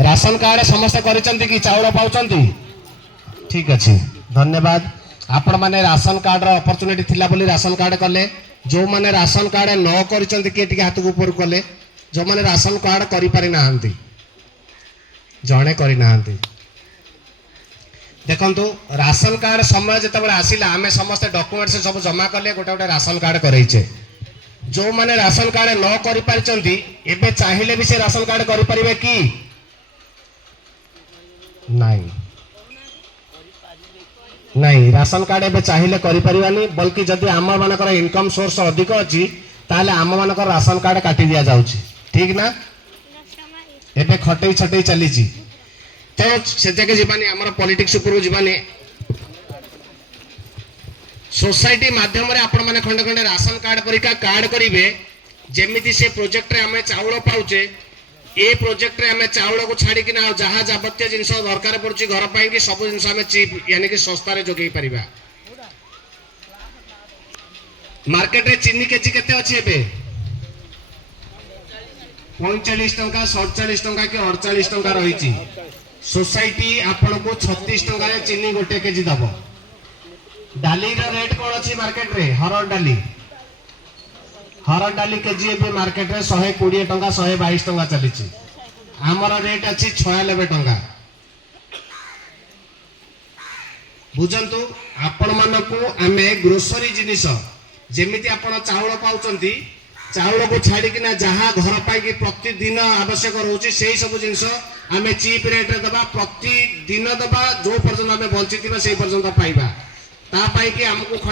ration card समस्त करिसंती कि चाउल पाउचंती ठीक अच्छे धन्यवाद आपण माने राशन कार्ड रो अपॉर्चुनिटी थिला बोली राशन कार्ड कले जो माने राशन कार्ड न करिसंती के टिके हाथ को ऊपर कले जो माने राशन कार्ड करि पारि नाहंती जणे करि नाहंती देखंतु राशन कार्ड समय जते बेला आसिला आमे समस्त डॉक्यूमेंट्स सब जमा कले गोटे गोटे राशन कार्ड करैछे जो माने राशन कार्ड न करि पारिचंती एबे चाहिले भी से राशन कार्ड करि परिबे की नहीं नहीं राशन कार्ड एबे चाहिए करिपारिबानी बल्कि जदि आम मानकर इनकम सोर्स अधिक अच्छी ताले आम मानकर राशन कार्ड काटी दिया जाउची ठीक ना एबे खटई छटई चली तो से जगह जीवानी आमर पॉलिटिक्स ऊपर जीवानी सोसाइटी माध्यम रे आपण माने खंडे खंडे राशन कार्ड परिका कार्ड करिवे जेमिति से प्रोजेक्ट रे हमें चाउल पाउचे ए प्रोजेक्ट रे हमें चाउल को छाड़ी कि ना जहाँ जाबत्य जिनस दरकार पड़ुची घर पाई कि सब जिनस हमें चीप यानी कि सस्ता रे जोगेई परिबा मार्केट रे चीनी केजी केते अछि एबे 45 टंका 47 टंका कि 48 टंका रहिची सोसाइटी आपण को 36 टंका रे चीनी गोटे केजी दबो डाली रो रेट कोन अछि मार्केट रे हरड़ डाली केजी एबे मार्केट रे 120 टंका 122 टंका चली आमर रेट अच्छी 96 टंका बुझंतु आपण मानकु आमे ग्रोसरी जिनिस जेमिति आपण चाउल पाउचंती चाउल को छाड़ी कि ना जहाँ घर पाई प्रतिदिन आवश्यक रोचे से सब जिनिस आमे चीप रेट रे दबा प्रतिदिन दबा जो पर्यंत आमे बंचितिबा से पर्यंत पाइबा ता पाई कि हमको